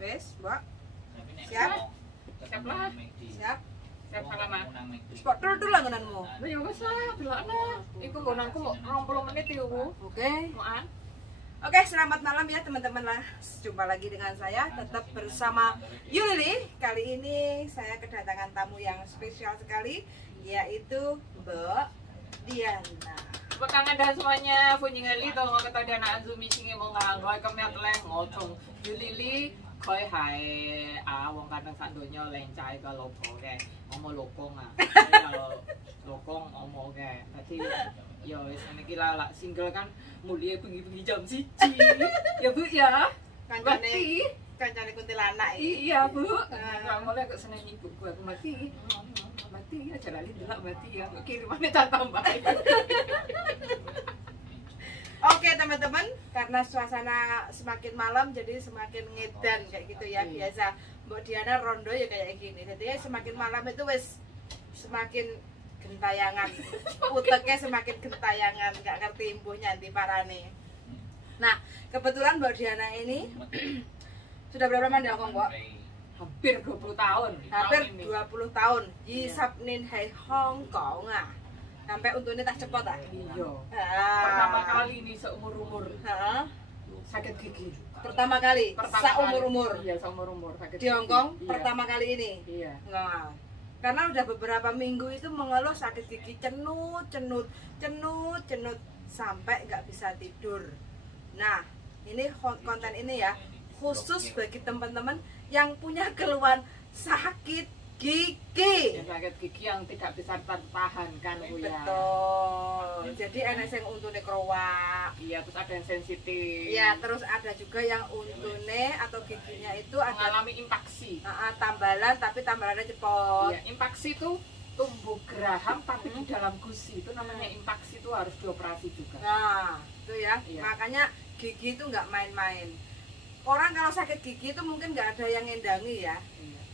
Wes, Mbak. Siap? Siap lah. Siap. Siap salaman. Spot dulu lah ngenanmu. Lah ya wis lah, delokno. Iku nggonanku mau 20 menit iku. Oke. Moan. Oke, selamat malam ya teman-teman lah. Jumpa lagi dengan saya, tetap bersama Yuli. Kali ini saya kedatangan tamu yang spesial sekali, yaitu Mbak Diana. Pekangan dah semuanya, punya ngali tau nggak kata dia anak Azumi singi mau nggak kemet leng ngocong Yuli koi hai wong kadang sak donya lencai kalau lopo kayak ngomong lokong kalau lokong ngomong kayak tadi yo sana kira lah single kan mulia pergi jam siji ya bu ya Kancane kuntilanak iya bu nggak mulai ke seneng ibu gua aku mati aja lali delok mati ya kirimannya tak tambah. Oke teman-teman, karena suasana semakin malam jadi semakin ngedan kayak gitu ya. Biasa Mbak Diana rondo ya kayak gini. Jadi semakin malam itu wes semakin gentayangan. Uteknya semakin gentayangan, nggak ngerti imbuhnya nanti parane. Nah, kebetulan Mbak Diana ini sudah berapa lama di Hongkong, Mbak? Hampir 20 tahun. Hampir 20 tahun di Sapnin Hai Hongkong sampai untungnya tak cepot Iya. Pertama kali ini seumur-umur sakit gigi. Pertama kali seumur-umur. Iya, seumur-umur sakit di Hongkong gigi. pertama kali ini. Iya. Nah, karena udah beberapa minggu itu mengeluh sakit gigi cenut sampai nggak bisa tidur. Nah, ini konten ini ya khusus bagi teman-teman yang punya keluhan sakit gigi. Ya, sakit gigi yang tidak bisa tertahankan Bu ya. Betul. Jadi enak yang untune krowak. Iya, terus ada yang sensitif. Iya, terus ada juga yang untune atau giginya itu mengalami impaksi. Tambalan tapi tambalannya cepot. Iya, impaksi itu tumbuh geraham tapi di dalam gusi. Itu namanya impaksi, itu harus dioperasi juga. Nah, itu ya. Iya. Makanya gigi itu nggak main-main. Orang kalau sakit gigi itu mungkin nggak ada yang ngendangi ya.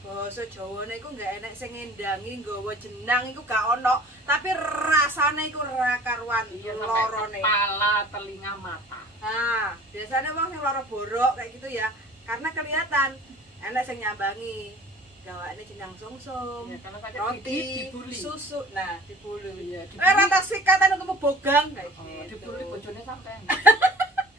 Basa Jawane iku nggak enek sing ngendangi nggawa jenang iku gak ono, tapi rasane iku ora karuan lorone. Kepala, telinga, mata. Nah, biasanya wong sing lara borok kayak gitu ya, karena kelihatan enek sing nyambangi. Gawane jenang sungsum, Ya, kalau sakit roti, gigi dibuli. susu. Nah, dibuli. Iya, Rata sikatan untuk bogang kayak gitu. dibuli bojone sampean.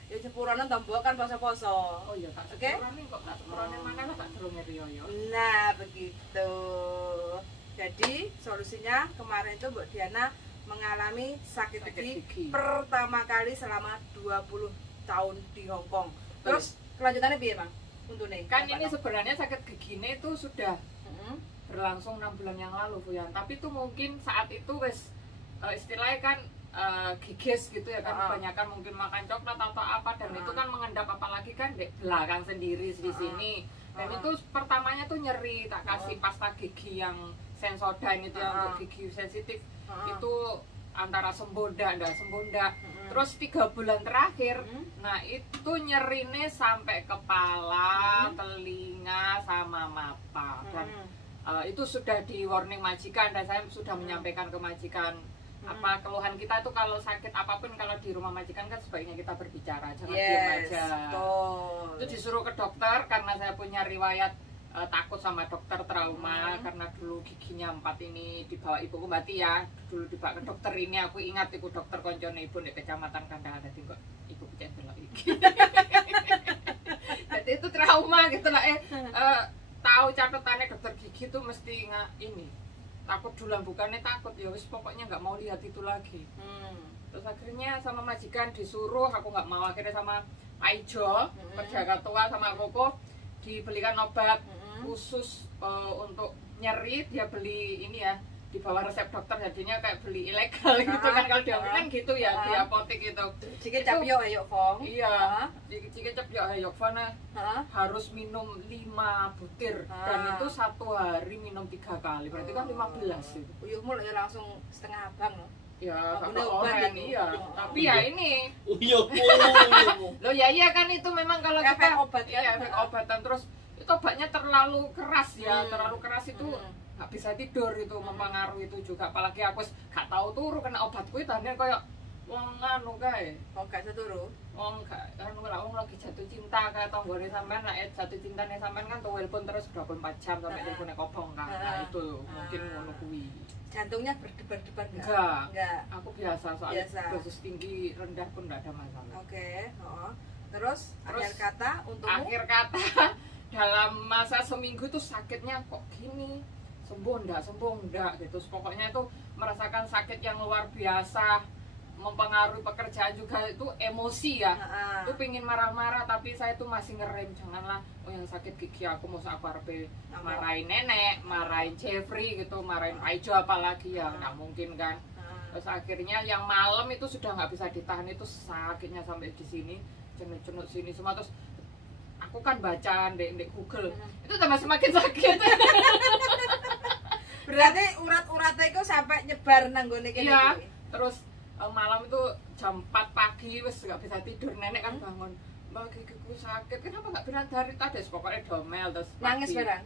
Ya sepurane tombok kan poso-poso. Oh iya, tak Oke. sepurane kok tak sepurane mana lah tak durunge riyo yo. Nah, begitu. Jadi, solusinya kemarin itu Mbak Diana mengalami sakit gigi pertama kali selama 20 tahun di Hongkong. Terus kelanjutannya piye, Mang? Untune. Kan ini sebenarnya sakit gigine itu sudah berlangsung 6 bulan yang lalu Bu ya. Tapi itu mungkin saat itu wes istilahnya kan gigis gitu ya kan, kebanyakan mungkin makan coklat atau apa, dan itu kan mengendap apalagi kan di belakang sendiri di sini. Dan itu pertamanya tuh nyeri, tak kasih pasta gigi yang Sensodyne itu yang untuk gigi sensitif. Itu antara sembonda. Terus 3 bulan terakhir, nah itu nyerine sampai kepala, telinga sama mata. Dan itu sudah di warning majikan, dan saya sudah menyampaikan ke majikan apa keluhan kita itu kalau sakit apapun, kalau di rumah majikan kan sebaiknya kita berbicara, jangan diam aja. Itu disuruh ke dokter karena saya punya riwayat takut sama dokter, trauma karena dulu giginya 4 ini dibawa ibuku mati ya, dulu dibawa ke dokter ini, aku ingat itu dokter koncone ibu di kecamatan Kandang, ada kok ibu pijen delok iki. Jadi itu trauma gitu lah tahu catatannya dokter gigi tuh mesti ini takut duluan, bukannya takut ya wis pokoknya nggak mau lihat itu lagi. Terus akhirnya sama majikan disuruh, aku nggak mau, akhirnya sama Pak Ijo, penjaga tua sama Koko dibelikan obat khusus untuk nyeri. Dia beli ini ya di bawah resep dokter, jadinya kayak beli ilegal gitu kan, kalau dia kan gitu ya di apotek gitu. Jika capyo ayo Fong. Iya, jika capyo ayo Fong harus minum 5 butir dan itu 1 hari minum 3 kali, berarti kan 15 itu. Uyuhmu ya langsung setengah abang loh. Ya, satu orang iya. Tapi ya ini. Loh ya iya kan itu memang kalau kita obat ya efek obatan, terus itu obatnya terlalu keras ya, terlalu keras itu nggak bisa tidur, itu mempengaruhi itu juga, apalagi aku gak tahu turu kena obatku itu hanya kayak wong anu kae. Oh, gak seturu. Wong gak anu lah wong lagi jatuh cinta kayak tanggane sampean nek jatuh cintane sampean kan telepon terus 24 jam sampai teleponnya kobong kan. Nah, itu mungkin ngono kuwi. Jantungnya berdebar-debar enggak? Aku biasa soalnya biasa. dosis tinggi rendah pun enggak ada masalah. Oke, Terus akhir kata untukmu? Akhir kata dalam masa seminggu tuh sakitnya kok gini, sembuh enggak gitu. Pokoknya itu merasakan sakit yang luar biasa, mempengaruhi pekerjaan juga, itu emosi ya. Itu pingin marah-marah tapi saya tuh masih ngerem, janganlah yang sakit gigi aku mau aku harus marahin nenek, marahin Jeffrey gitu, marahin Aijo apalagi ya nggak mungkin kan. Terus akhirnya yang malam itu sudah nggak bisa ditahan, itu sakitnya sampai di sini, cenut-cenut sini semua. Terus aku kan baca di Google, itu tambah semakin sakit. Berarti urat-uratnya itu sampai nyebar nanggone kene. Iya. Terus malam itu jam 4 pagi wis nggak bisa tidur, nenek kan bangun, mbak gigiku sakit, kenapa nggak bilang dari tadi? Pokoknya domel terus nangis barang.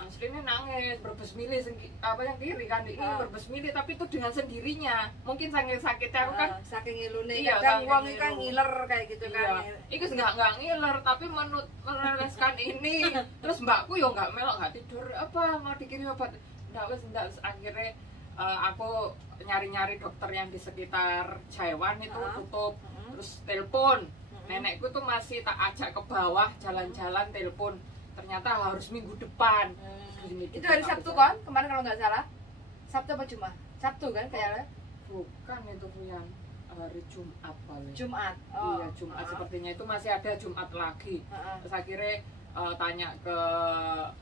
Aslinya nangis, berbes milih apa yang kiri kan ini berbes milih, tapi itu dengan sendirinya. Mungkin saking sakitnya aku kan saking ngilune, iya, kadang wong iki kan ngiler kayak gitu kan. Iku nggak ngiler tapi meleleskan ini. Terus mbakku yo nggak melok, nggak tidur, apa mau dikirim obat? Nggak, akhirnya aku nyari-nyari dokter yang di sekitar Jaiwan itu tutup. Terus telepon nenekku tuh masih tak ajak ke bawah jalan-jalan, telepon ternyata harus minggu depan. Itu hari Sabtu kan kemarin kalau nggak salah, Sabtu apa Jumat? Sabtu kan kayaknya. Bukan, itu yang hari Jumat paling. Jumat. Iya Jumat sepertinya, itu masih ada Jumat lagi. Terus akhirnya tanya ke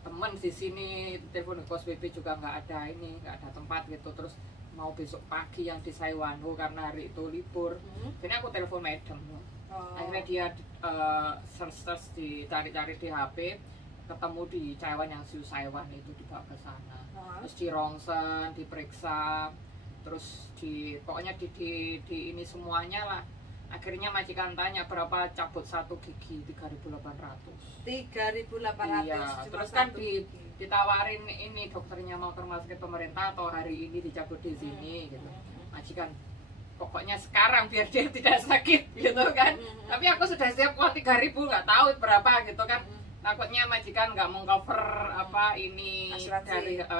temen di sini, telepon ke PSBB juga nggak ada nggak ada tempat gitu. Terus mau besok pagi yang di Saiwanho karena hari itu libur. Jadi aku telepon madam. Akhirnya dia search dicari-cari di HP, ketemu di Taiwan yang Siu Saiwan itu, dibawa ke sana. Terus di rongsen, diperiksa, terus pokoknya di ini semuanya lah. Akhirnya majikan tanya berapa cabut satu gigi, 3.800. 3.800. Iya, terus kan ditawarin ini dokternya mau ke rumah sakit pemerintah atau hari ini dicabut di sini gitu. Majikan pokoknya sekarang biar dia tidak sakit gitu kan. Tapi aku sudah siap uang 3.000, nggak tahu berapa gitu kan. Takutnya majikan nggak mau cover apa ini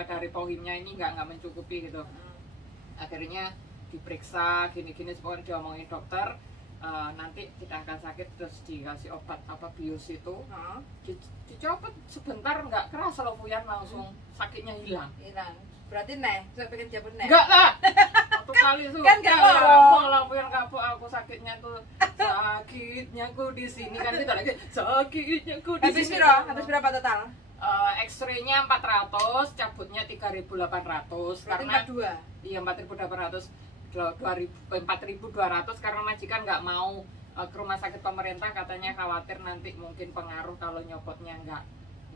dari pohimnya ini nggak mencukupi gitu. Akhirnya diperiksa gini-gini, pokoknya diomongin dokter, nanti kita akan sakit, terus dikasih obat apa bius itu, dicopot sebentar nggak kerasa loh Fuyan, langsung sakitnya hilang. Berarti saya pengen cabut enggak lah. Satu kali tuh kan gak lah Fuyan, kapok aku sakitnya tuh. Sakitnya ku di sini kan, kita lagi sakitnya ku di sini. Habis berapa total? X-ray-nya 400, cabutnya 3.800. Karena 4.200. Iya 4.800, 4.200 karena majikan nggak mau ke rumah sakit pemerintah, katanya khawatir nanti mungkin pengaruh kalau nyopotnya nggak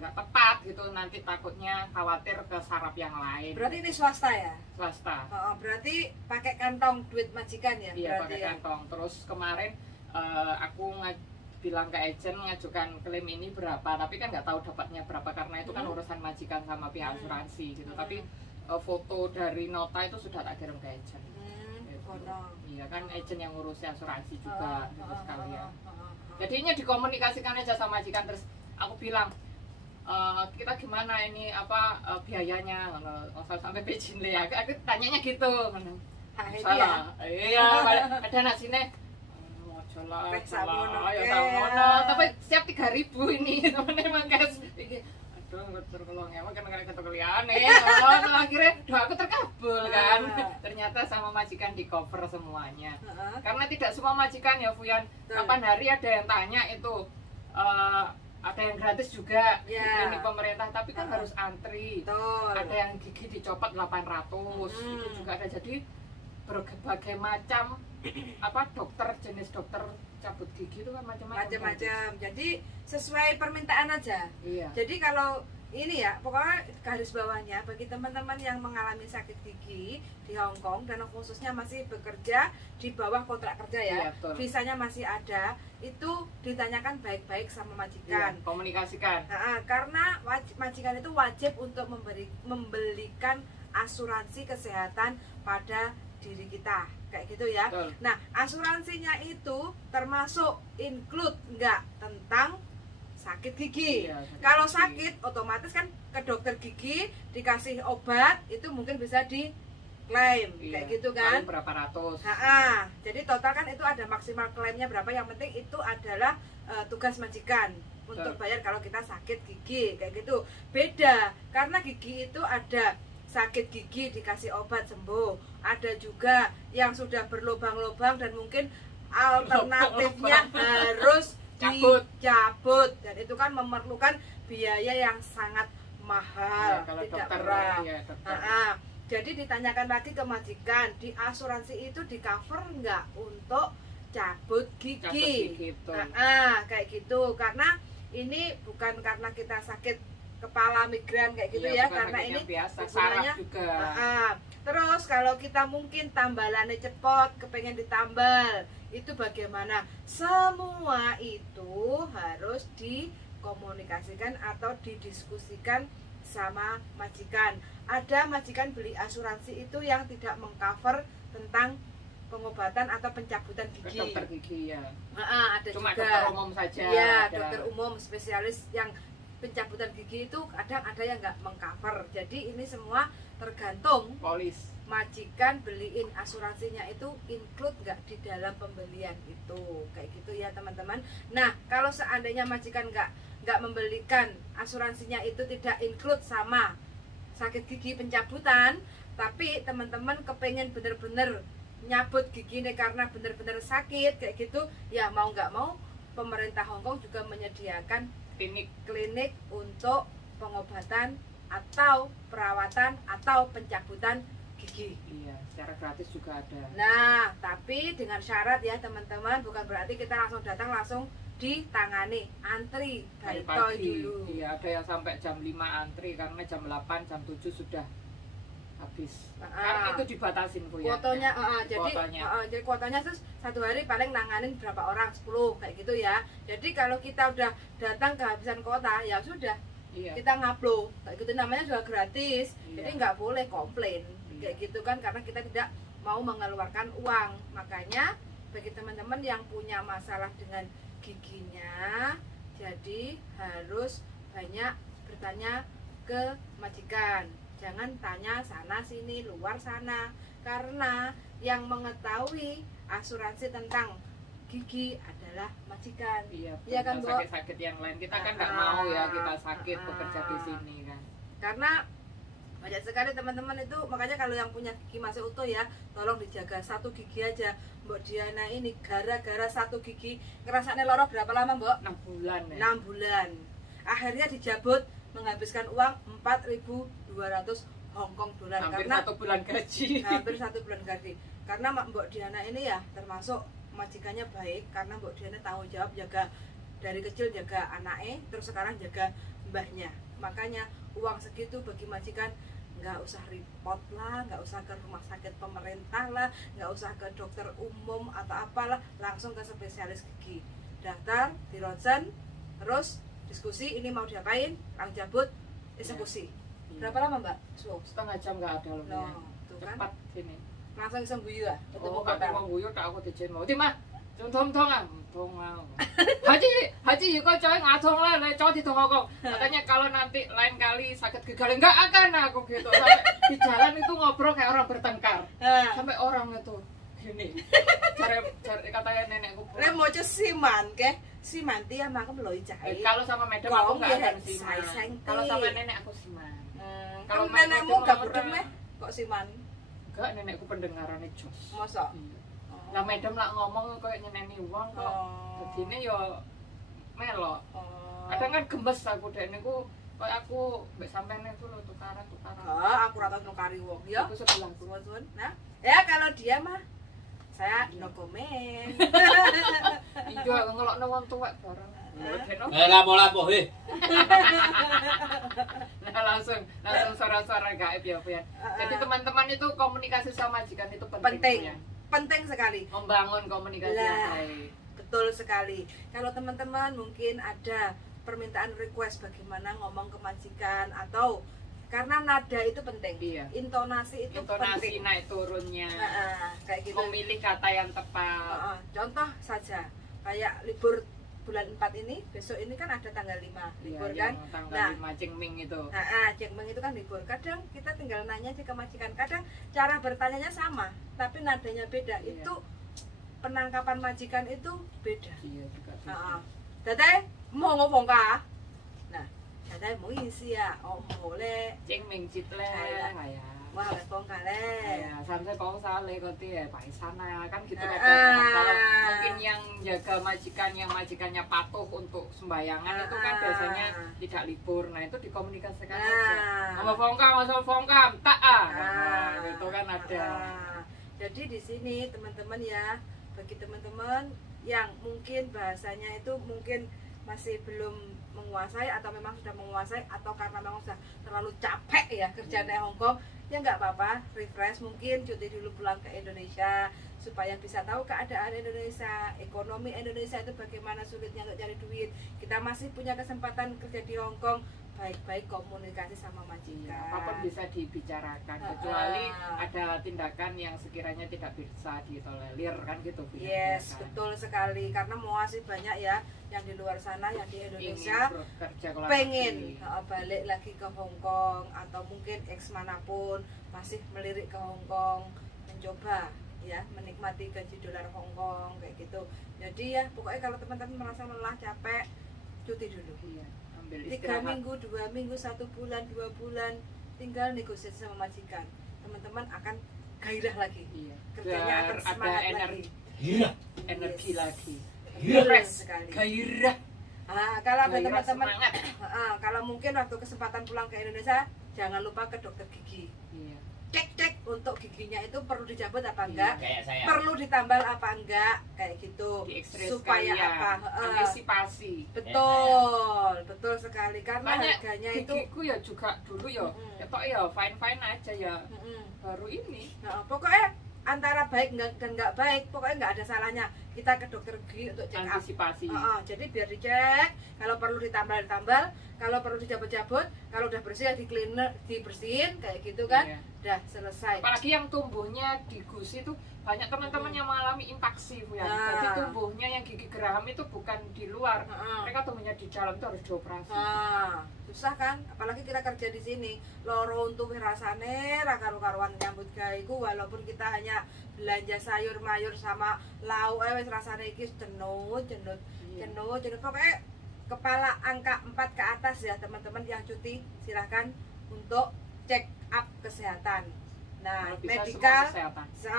tepat gitu, nanti takutnya khawatir ke saraf yang lain. Berarti ini swasta ya? Swasta. Berarti pakai kantong duit majikan ya? Iya pakai kantong. Terus kemarin aku bilang ke agent ngajukan klaim ini berapa, tapi kan nggak tahu dapatnya berapa karena itu kan urusan majikan sama pihak asuransi gitu. Tapi foto dari nota itu sudah tak kirim ke agent. Iya kan agent yang ngurusi asuransi juga gitu sekalian. Jadinya dikomunikasikan aja sama majikan, terus aku bilang kita gimana ini apa biayanya, sampai pejin ya. Aku tanyanya gitu. Salah. Iya, ada nasinya. Salah, tapi siap 3.000 ini teman-teman guys. Aduh, terkelong emang kan kalian akhirnya doaku terkabul kan. Ternyata sama majikan di cover semuanya. Karena tidak semua majikan ya Fuyan. Kapan hari ada yang tanya itu ada yang gratis juga di klinik pemerintah, tapi kan harus antri. Ada yang gigi dicopot 800, itu juga ada. Jadi berbagai macam dokter, jenis dokter cabut gigi itu kan macam-macam. Jadi sesuai permintaan aja. Iya. Jadi kalau ini ya, pokoknya garis bawahnya bagi teman-teman yang mengalami sakit gigi di Hong Kong dan khususnya masih bekerja di bawah kontrak kerja ya, visanya masih ada, itu ditanyakan baik-baik sama majikan. Iya, komunikasikan. Karena majikan itu wajib untuk membelikan asuransi kesehatan pada diri kita kayak gitu ya. Betul. Nah, asuransinya itu termasuk include enggak tentang sakit gigi. Iya, Kalau gigi. sakit otomatis kan ke dokter gigi dikasih obat itu mungkin bisa diklaim kayak gitu kan. Paling berapa ratus. Jadi total kan itu ada maksimal klaimnya berapa, yang penting itu adalah tugas majikan untuk bayar kalau kita sakit gigi kayak gitu. Beda karena gigi itu ada sakit gigi dikasih obat sembuh, ada juga yang sudah berlubang-lubang dan mungkin alternatifnya harus dicabut, dan itu kan memerlukan biaya yang sangat mahal, kalau tidak dokter, murah. dokter. Jadi ditanyakan lagi ke majikan, di asuransi itu di cover nggak untuk cabut gigi? Kayak gitu. Karena ini bukan karena kita sakit kepala migran kayak gitu ya, karena ini biasa, gunanya saraf juga. Terus kalau kita mungkin tambalannya cepot, kepengen ditambal, itu bagaimana? Semua itu harus dikomunikasikan atau didiskusikan sama majikan. Ada majikan beli asuransi itu yang tidak mengcover tentang pengobatan atau pencabutan gigi. Dokter gigi ya. Ada cuma juga dokter umum saja. Ya, dokter umum spesialis yang pencabutan gigi itu kadang ada yang nggak mengcover. Jadi ini semua tergantung polis. Majikan beliin asuransinya itu include nggak di dalam pembelian itu, kayak gitu ya teman-teman. Nah, kalau seandainya majikan nggak membelikan asuransinya itu tidak include sama sakit gigi pencabutan, tapi teman-teman kepengen bener-bener nyabut gigi nih karena bener-bener sakit kayak gitu, ya mau nggak mau pemerintah Hongkong juga menyediakan klinik untuk pengobatan atau perawatan atau pencabutan gigi. Iya, secara gratis juga ada. Nah, tapi dengan syarat ya teman-teman, bukan berarti kita langsung datang langsung ditangani, antri dari pagi dulu. Iya, ada yang sampai jam 5 antri karena jam 8, jam 7 sudah habis. Karena itu dibatasin Bu ya. Kuotanya, jadi kuotanya terus satu hari paling nanganin berapa orang, 10 kayak gitu ya. Jadi kalau kita udah datang kehabisan kuota, ya sudah. Iya. Kita ngupload kayak gitu, namanya juga gratis. Iya. Jadi nggak boleh komplain kayak gitu kan, karena kita tidak mau mengeluarkan uang. Makanya bagi teman-teman yang punya masalah dengan giginya, jadi harus banyak bertanya ke majikan. Jangan tanya sana sini, luar sana, karena yang mengetahui asuransi tentang gigi adalah majikan. Iya kan, Bu? Sakit-sakit yang lain kita kan nggak mau ya kita sakit bekerja di sini kan. Karena banyak sekali teman-teman itu, makanya kalau yang punya gigi masih utuh ya, tolong dijaga satu gigi aja. Mbok Diana ini gara-gara satu gigi ngerasanya loro berapa lama, Mbok? 6 bulan ya. 6 bulan. Akhirnya dijabut, menghabiskan uang 4.200 Hongkong dolar. Hampir karena 1 bulan gaji. Hampir 1 bulan gaji. Karena Mbok Diana ini ya termasuk majikannya baik, karena Mbok Diana tanggung jawab jaga dari kecil, jaga anaknya, terus sekarang jaga mbahnya. Makanya uang segitu bagi majikan nggak usah repot lah, nggak usah ke rumah sakit pemerintah lah, nggak usah ke dokter umum atau apalah, langsung ke spesialis gigi. Daftar di ronsen, terus diskusi ini mau diapain, langsung cabut, eksekusi. Berapa lama Mbak? Setengah jam nggak ada loh. Cepat sini. Langsung bisa guyu ya? Oh, kalau mau guyu tak aku dijen mau. Timah, tong-tong Haji kok coy ngadong lah, coy ditongokong. Katanya kalau nanti lain kali sakit gigi enggak akan aku gitu. Sampai di jalan itu ngobrol kayak orang bertengkar. Sampai orang itu gini. Cari katanya nenekku. Lek mau siman ke? Siman dia makan beloi cai. Kalau sama madam aku enggak akan siman. Kalau sama nenek aku siman. Kalau nenekmu enggak berdem kok siman? Enggak, nenekku pendengarannya jos. Mosok? Lah madam lah ngomong kayak nyeneni uang kok. Begini yo melok. Kadang kan gemes aku dek niku kayak aku mbek sampeyan itu lho tukaran. Aku ora tau nukari wong ya. Aku sebelah suwun. Nah, ya kalau dia mah saya no comment. Iya, ngelokno wong tuwek bareng. Lapo-lapo Nah, langsung suara-suara gaib ya, Bu ya. Jadi teman-teman itu komunikasi sama majikan itu penting. Penting sekali membangun komunikasi yang baik. Betul sekali. Kalau teman-teman mungkin ada permintaan request bagaimana ngomong ke majikan, atau karena nada itu penting. Iya. Intonasi itu penting. Naik turunnya. Kayak gitu. Memilih kata yang tepat. Contoh saja kayak libur bulan 4 ini, besok ini kan ada tanggal 5 libur kan. Tanggal 5 Cengming itu. Cengming itu kan libur. Kadang kita tinggal nanya ke majikan. Kadang cara bertanyanya sama, tapi nadanya beda. Iya. Itu penangkapan majikan itu beda. Iya juga. Dadai mau ngomong kah? Nah, dadai mau isi ya. Oh boleh. Cengming citle. Wah, ngomong kale. Ya, sampai kau sale koti ya, Pak sana kan gitu kan. Kalau mungkin yang jaga majikan yang majikannya patuh untuk sembayangan itu kan biasanya tidak libur. Nah, itu dikomunikasikan aja. Ngomong fongkam, tak gitu kan ada. Jadi di sini teman-teman ya, bagi teman-teman yang mungkin bahasanya itu mungkin masih belum menguasai atau memang sudah menguasai atau karena memang sudah terlalu capek ya kerjaan Hongkong, ya nggak apa-apa, refresh, mungkin cuti dulu pulang ke Indonesia supaya bisa tahu keadaan Indonesia, ekonomi Indonesia itu bagaimana sulitnya untuk cari duit. Kita masih punya kesempatan kerja di Hongkong, baik-baik komunikasi sama majikan. Apapun bisa dibicarakan, kecuali ada tindakan yang sekiranya tidak bisa ditolerir kan gitu. Yes, betul sekali, karena masih banyak ya yang di luar sana, yang di Indonesia pengen balik lagi ke Hongkong atau mungkin ex manapun masih melirik ke Hongkong, mencoba ya menikmati gaji dolar Hongkong kayak gitu. Jadi ya pokoknya kalau teman-teman merasa lelah, capek, cuti dulu. Iya. 3 minggu, 2 minggu, 1 bulan, 2 bulan, tinggal negosiasi sama majikan. Teman-teman akan gairah lagi. Iya. Kerjanya akan semangat lagi. Energi lagi. Fresh sekali. Gairah. Kalau ada teman-teman, kalau mungkin waktu kesempatan pulang ke Indonesia, jangan lupa ke dokter gigi. Iya. Cek untuk giginya itu perlu dicabut apa enggak, perlu ditambal apa enggak, kayak gitu, supaya apa, antisipasi. Betul sekali, karena harganya itu gigiku ya juga dulu ya fine aja ya, baru ini. Pokoknya antara baik dan nggak baik, pokoknya nggak ada salahnya kita ke dokter gigi untuk cek up. Antisipasi. Jadi biar dicek, kalau perlu ditambal, kalau perlu dicabut, kalau udah bersih ya di cleaner, dibersihin kayak gitu kan. Iya. Udah selesai. Apalagi yang tumbuhnya di gusi itu banyak teman-teman yang mengalami impaksi ya. Jadi tumbuhnya yang gigi geraham itu bukan di luar, mereka tumbuhnya di dalam itu harus dioperasi. Susah kan, apalagi kita kerja di sini, loro untuk rasane ra karu-karuan nyambut gawe walaupun kita hanya belanja sayur mayur sama lauk wis rasane iki jenut. Pokoknya kepala angka 4 ke atas ya teman-teman yang cuti, silahkan untuk cek up kesehatan. Nah,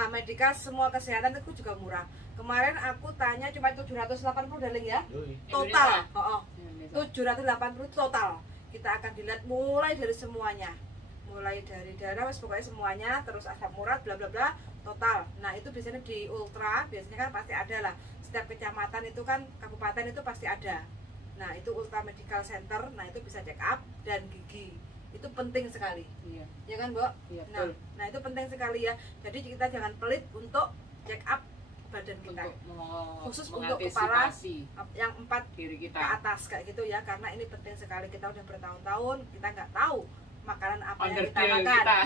medikal semua kesehatan itu juga murah. Kemarin aku tanya cuma 780 daling ya. Total. 780 total. Kita akan dilihat mulai dari semuanya. Mulai dari darah, pokoknya semuanya, terus asam urat, bla bla bla, total. Nah, itu biasanya di ultra, biasanya kan pasti ada lah. Setiap kecamatan itu kan, kabupaten itu pasti ada. Nah, itu Ultra Medical Center, nah itu bisa check up dan gigi. Itu penting sekali. Iya. Ya kan, Mbok? Iya, nah, itu penting sekali ya. Jadi kita jangan pelit untuk check up badan kita. Khusus untuk kepala yang 4 diri kita ke atas kayak gitu ya, karena ini penting sekali. Kita udah bertahun-tahun, kita nggak tahu makanan apa yang kita makan.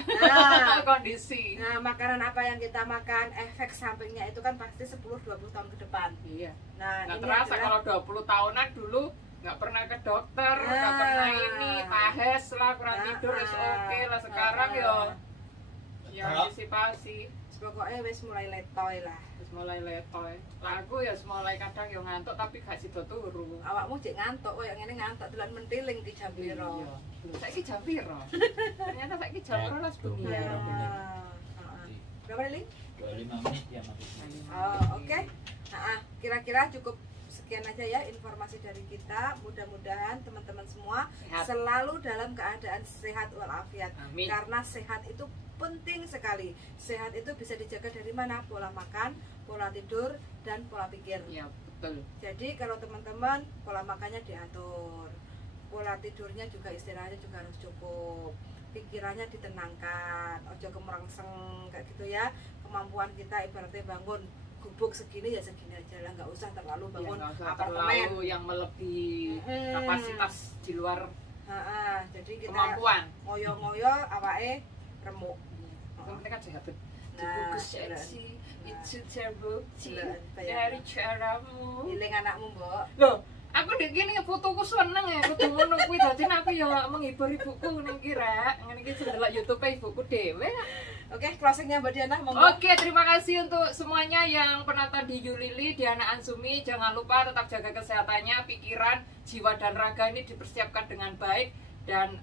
Kondisi. Nah, makanan apa yang kita makan, efek sampingnya itu kan pasti 10-20 tahun ke depan. Iya. Nah, nggak terasa kalau 20 tahunan dulu nggak pernah ke dokter, nggak pernah ini, pahes lah, kurang tidur, oke lah. Sekarang ya antisipasi. Pokoknya wis mulai letoy lah. Mulai letoy. Lagu ya mulai kadang yo ngantuk tapi gak sido turu. Awakmu jek ngantuk koyo ngene ngantuk dolan mentiling ki jam piro? Saiki jam piro? Ternyata saiki jam 12 bengi. Berapa Lili? 25 menit ya Mas. Oke. Kira-kira cukup sekian aja ya informasi dari kita. Mudah-mudahan teman-teman semua selalu dalam keadaan sehat walafiat. Karena sehat itu penting sekali. Sehat itu bisa dijaga dari mana? Pola makan, pola tidur, dan pola pikir. Ya, betul. Jadi kalau teman-teman pola makannya diatur, pola tidurnya juga, istirahatnya juga harus cukup, pikirannya ditenangkan, ojo kemerangseng kayak gitu ya. Kemampuan kita ibaratnya bangun gubuk segini ya segini aja lah, nggak usah terlalu bangun apartemen yang melebihi kapasitas di luar Jadi kita kemampuan. ngoyo-ngoyo awake remuk. Yang penting kan sehat. Nah, Bagus seksi, itu terbukti Nah, dari caramu. Iling anakmu, Mbok. Loh, aku dek gini fotoku seneng ya, kudu ngono kuwi dadi aku ya menghibur ibuku ning kira. Ngene iki ndelok YouTube ibuku dhewe. Oke, closingnya Mbak Diana, monggo. Oke, terima kasih untuk semuanya yang penonton di Yulili, Diana Ansumi. Jangan lupa tetap jaga kesehatannya, pikiran, jiwa dan raga ini dipersiapkan dengan baik dan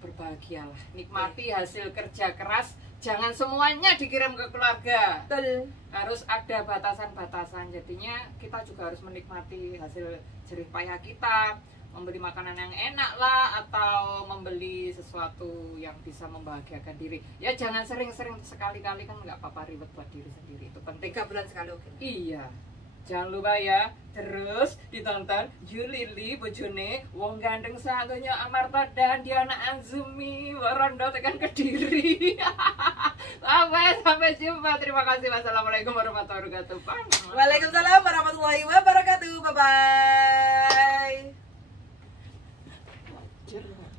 berbahagialah. Nikmati hasil kerja keras. Jangan semuanya dikirim ke keluarga. Betul. Harus ada batasan-batasan. Jadinya kita juga harus menikmati hasil jerih payah kita, membeli makanan yang enak lah, atau membeli sesuatu yang bisa membahagiakan diri. Ya jangan sering-sering, sekali-kali kan nggak apa-apa, ribet buat diri sendiri. Itu penting. 3 bulan sekali oke. Iya. Jangan lupa ya, terus ditonton Yulili bojone wong gandeng satunya Amarta dan Diana Ansumi Rondo tekan Kediri. Sampai jumpa. Terima kasih. Wassalamualaikum warahmatullahi wabarakatuh. Waalaikumsalam warahmatullahi wabarakatuh. Bye bye.